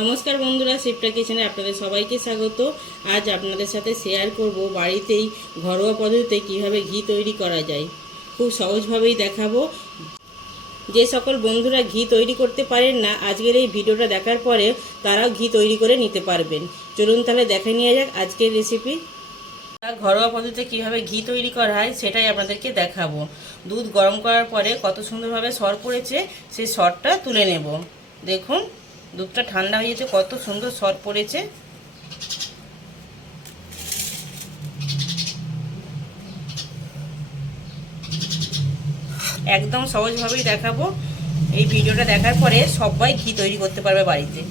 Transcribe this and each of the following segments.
নমস্কার বন্ধুরা, শিপ্রা কিচেনে আপনাদের সবাইকে স্বাগত। আজ আপনাদের সাথে শেয়ার করব বাড়িতেই ঘরোয়া পদ্ধতিতে কিভাবে ঘি তৈরি করা যায়। খুব সহজভাবেই দেখাবো। যে সকল বন্ধুরা ঘি তৈরি করতে পারেন না, আজকের এই ভিডিওটা দেখার পরে তারাও ঘি তৈরি করে নিতে পারবেন। চলুন তাহলে দেখে নিয়ে যাক আজকের রেসিপি। ঘরোয়া পদ্ধতিতে কিভাবে ঘি তৈরি করা হয় সেটাই আপনাদেরকে দেখাবো। দুধ গরম করার পরে কত সুন্দরভাবে সর পড়েছে, সেই সরটা তুলে নেব। দেখুন, দুধটা ঠান্ডা হয়ে যেতে কত সুন্দর সর পড়েছে। একদম সহজভাবেই দেখাবো। এই ভিডিওটা দেখার পরে সবাই ঘি তৈরি করতে পারবে বাড়িতে।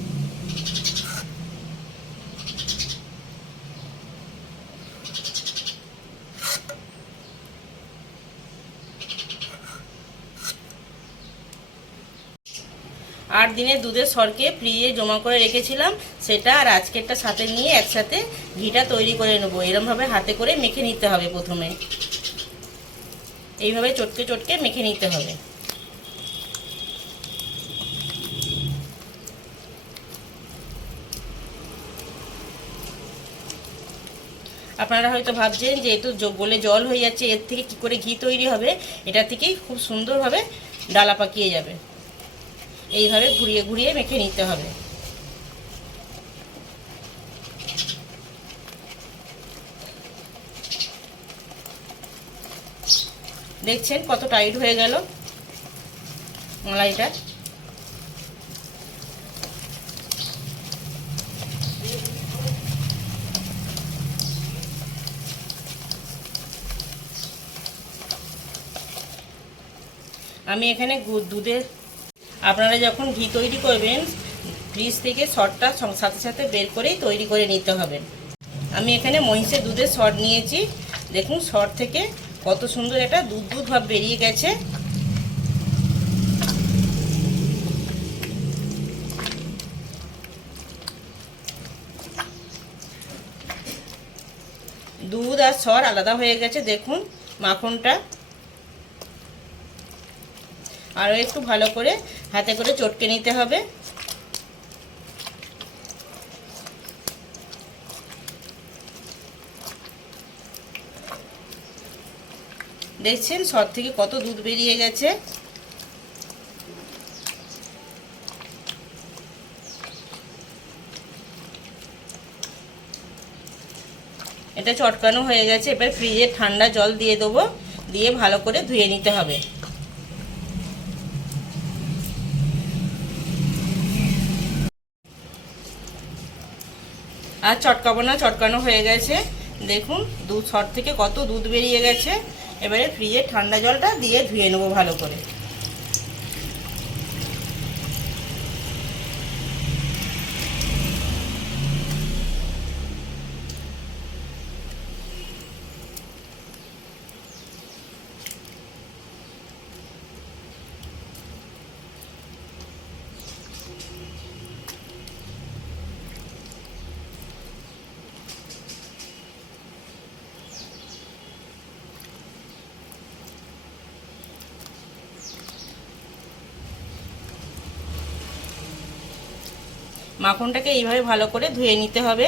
আট দিনের দুধের সরকে ফ্রিজে জমা করে রেখেছিলাম, সেটা আর আজকেরটা সাথে নিয়ে একসাথে ঘিটা তৈরি করে নেবো। এরমভাবে হাতে করে মেখে নিতে হবে। প্রথমে এইভাবে চটকে চটকে মেখে নিতে হবে। আপনারা হয়তো ভাবছেন যে একটু গলে জল হয়ে যাচ্ছে, এর থেকে কি করে ঘি তৈরি হবে। এটা থেকেই খুব সুন্দরভাবে ডালা পাকিয়ে যাবে। এইভাবে ঘুরিয়ে ঘুরিয়ে মেখে নিতে হবে। দেখছেন কত টাইট হয়ে গেল মলাইটা। আমি এখানে দুধের, আপনারা যখন ঘি তৈরি করবেন ফ্রিজ থেকে সরটা সাথে সাথে বের করেই তৈরি করে নিতে হবে। আমি এখানে মহিষের দুধের সর নিয়েছি। দেখুন, সর থেকে কত সুন্দর একটা দুধ দুধ ভাব বেরিয়ে গেছে। দুধ আর সর আলাদা হয়ে গেছে। দেখুন মাখনটা। আরও একটু ভালো করে হাতে করে চটকে নিতে হবে। দেখছেন সর থেকে কত দুধ বেরিয়ে গেছে। এটা চটকানো হয়ে গেছে। এবার ফ্রিজে ঠান্ডা জল দিয়ে দেবো, দিয়ে ভালো করে ধুয়ে নিতে হবে। আর চটকাবো না, চটকানো হয়ে গেছে। দেখুন দুধ সর থেকে কত দুধ বেরিয়ে গেছে। এবারে ফ্রিজে ঠান্ডা জলটা দিয়ে ধুয়ে নেবো ভালো করে। মাখনটাকে এইভাবে ভালো করে ধুয়ে নিতে হবে।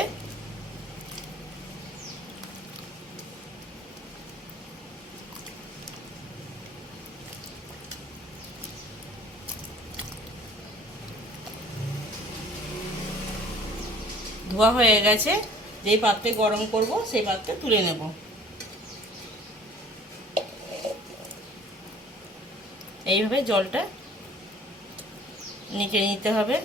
ধোয়া হয়ে গেছে। যেই পাত্রে গরম করব সেই পাত্রে তুলে নেব। এইভাবে জলটা নিচে নিতে হবে।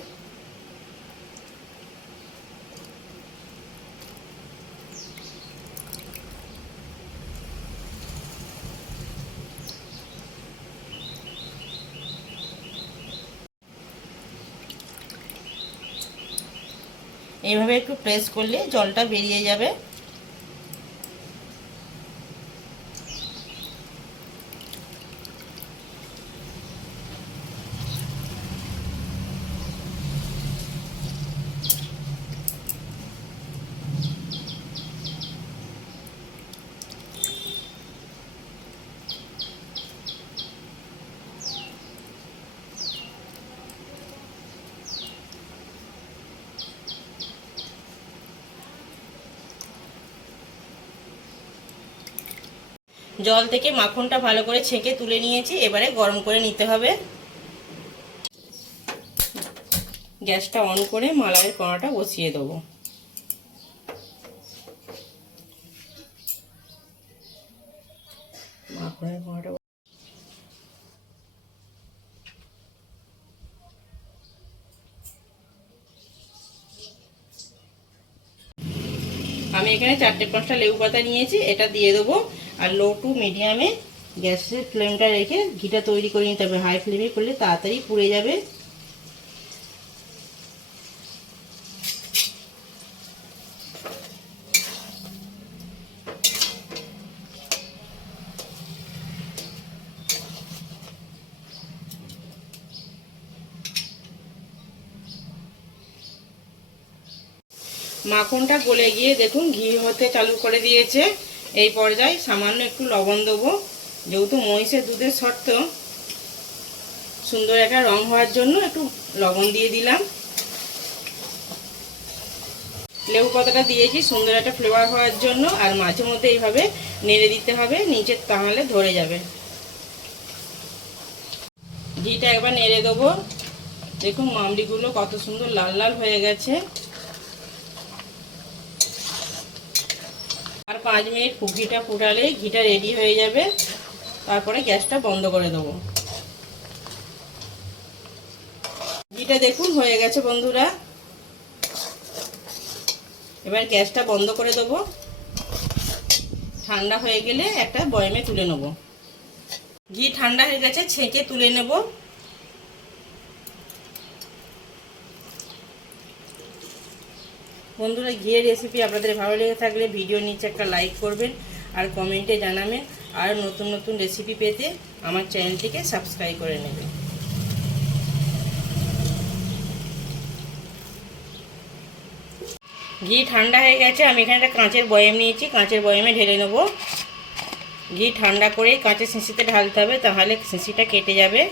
এইভাবে একটু প্রেস করলে জলটা বেরিয়ে যাবে। জল থেকে মাখনটা ভালো করে ছেঁকে তুলে নিয়েছি, এবারে গরম করে নিতে হবে। গ্যাসটা অন করে মালাইয়ের কড়াটা বসিয়ে দেবো। মাখনের কড়াটা আমি এখানে 4-5টা লেবু পাতা নিয়েছি, এটা দিয়ে দেবো। আর লো টু মিডিয়ামে গ্যাসের ফ্লেমটা রেখে ঘিটা তৈরি করে নিতে হবে। হাই ফ্লেমে করলে তাড়াতাড়ি পুড়ে যাবে। মাখনটা গলে গিয়ে দেখুন ঘি হতে চালু করে দিয়েছে। এই পর্যায়ে সামান্য একটু লবণ দেবো, যেহেতু মহিষের দুধের শর্ত, সুন্দর একটা রং হওয়ার জন্য একটু লবণ দিয়ে দিলাম। লেবু পাতাটা দিয়েছি সুন্দর একটা ফ্লেভার হওয়ার জন্য। আর মাঝে মধ্যে এইভাবে নেড়ে দিতে হবে, নিচে তাহলে ধরে যাবে। ঘিটা একবার নেড়ে দেবো। দেখুন মামড়িগুলো কত সুন্দর লাল লাল হয়ে গেছে। আর 5 মিনিট ঘিটা ফুটালে ঘিটা রেডি হয়ে যাবে। তারপরে গ্যাসটা বন্ধ করে দেবো। ঘিটা দেখুন হয়ে গেছে বন্ধুরা। এবার গ্যাসটা বন্ধ করে দেবো। ঠান্ডা হয়ে গেলে একটা বয়ামে তুলে নেব। ঘি ঠান্ডা হয়ে গেছে, ছেঁকে তুলে নেব। বন্ধুরা, ঘিয়ের রেসিপি আপনাদের ভালো লেগে থাকলে ভিডিও নিচে একটা লাইক করবেন আর কমেন্টে জানাবেন। আর নতুন নতুন রেসিপি পেতে আমার চ্যানেলটিকে সাবস্ক্রাইব করে নেবেন। ঘি ঠান্ডা হয়ে গেছে, আমি এখানে একটা কাঁচের বয়াম নিয়েছি, কাঁচের বয়ামে ঢেলে নেব। ঘি ঠান্ডা করে কাঁচের শিশিতে ঢালতে হবে, তাহলে শিশিটা কেটে যাবে।